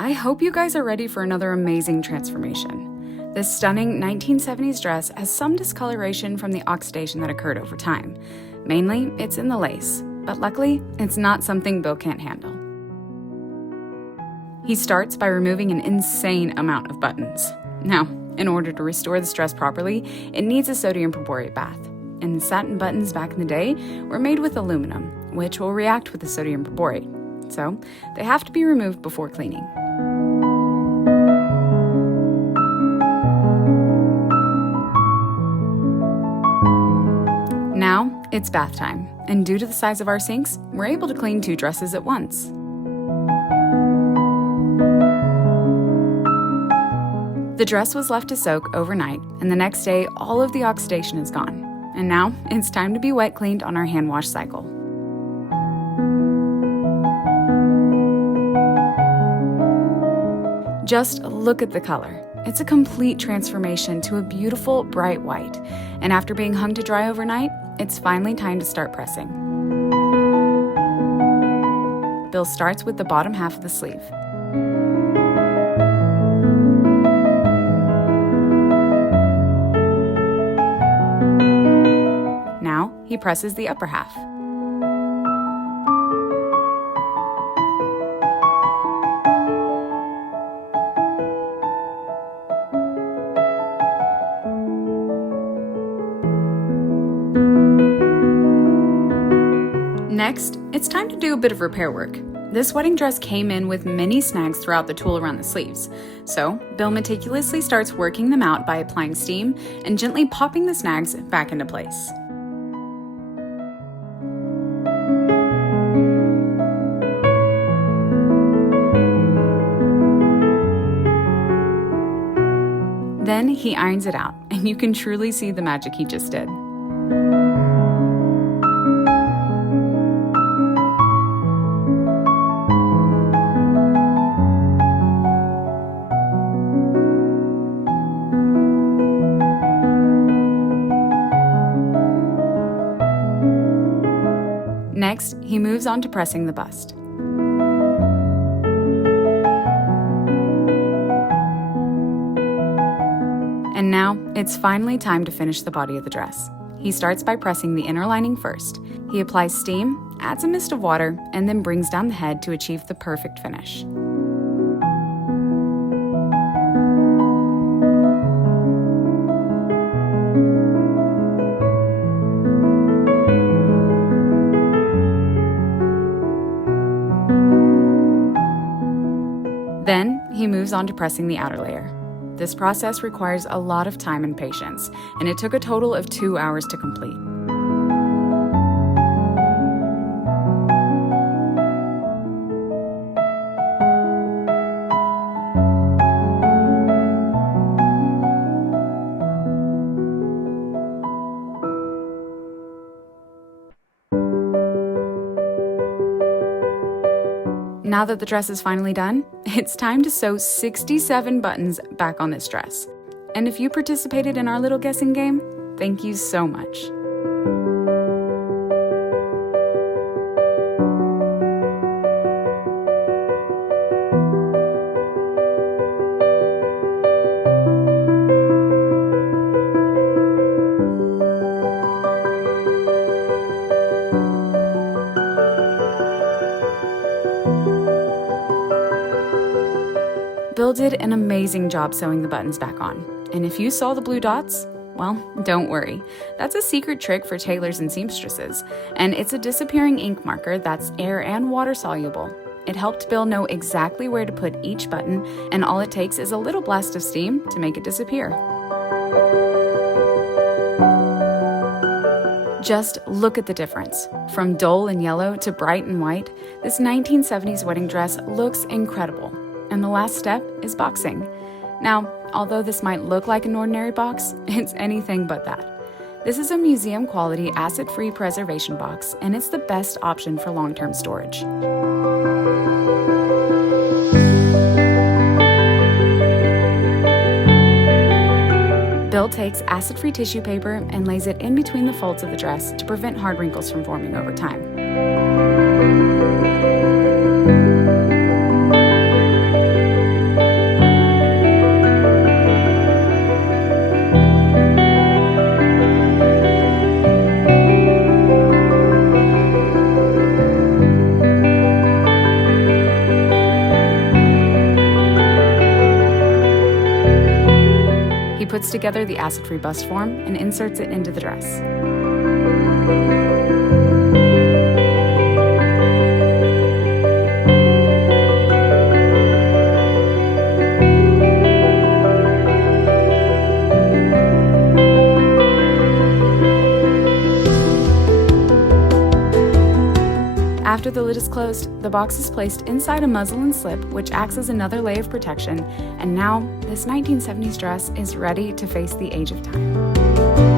I hope you guys are ready for another amazing transformation. This stunning 1970s dress has some discoloration from the oxidation that occurred over time. Mainly, it's in the lace, but luckily, it's not something Bill can't handle. He starts by removing an insane amount of buttons. Now, in order to restore this dress properly, it needs a sodium perborate bath. And the satin buttons back in the day were made with aluminum, which will react with the sodium perborate. So, they have to be removed before cleaning. Now, it's bath time, and due to the size of our sinks, we're able to clean 2 dresses at once. The dress was left to soak overnight, and the next day, all of the oxidation is gone. And now, it's time to be wet cleaned on our hand wash cycle. Just look at the color. It's a complete transformation to a beautiful, bright white. And after being hung to dry overnight, it's finally time to start pressing. Bill starts with the bottom half of the sleeve. Now, he presses the upper half. Next, it's time to do a bit of repair work. This wedding dress came in with many snags throughout the tulle around the sleeves, so Bill meticulously starts working them out by applying steam and gently popping the snags back into place. Then he irons it out, and you can truly see the magic he just did. Next, he moves on to pressing the bust. And now, it's finally time to finish the body of the dress. He starts by pressing the inner lining first. He applies steam, adds a mist of water, and then brings down the head to achieve the perfect finish. Then, he moves on to pressing the outer layer. This process requires a lot of time and patience, and it took a total of 2 hours to complete. Now that the dress is finally done, it's time to sew 67 buttons back on this dress. And if you participated in our little guessing game, thank you so much. Bill did an amazing job sewing the buttons back on. And if you saw the blue dots, well, don't worry. That's a secret trick for tailors and seamstresses, and it's a disappearing ink marker that's air and water soluble. It helped Bill know exactly where to put each button, and all it takes is a little blast of steam to make it disappear. Just look at the difference. From dull and yellow to bright and white, this 1970s wedding dress looks incredible. And the last step is boxing. Now, although this might look like an ordinary box, it's anything but that. This is a museum-quality, acid-free preservation box, and it's the best option for long-term storage. Bill takes acid-free tissue paper and lays it in between the folds of the dress to prevent hard wrinkles from forming over time. puts together the acid-free bust form and inserts it into the dress. After the lid is closed, the box is placed inside a muslin slip, which acts as another layer of protection, and now this 1970s dress is ready to face the age of time.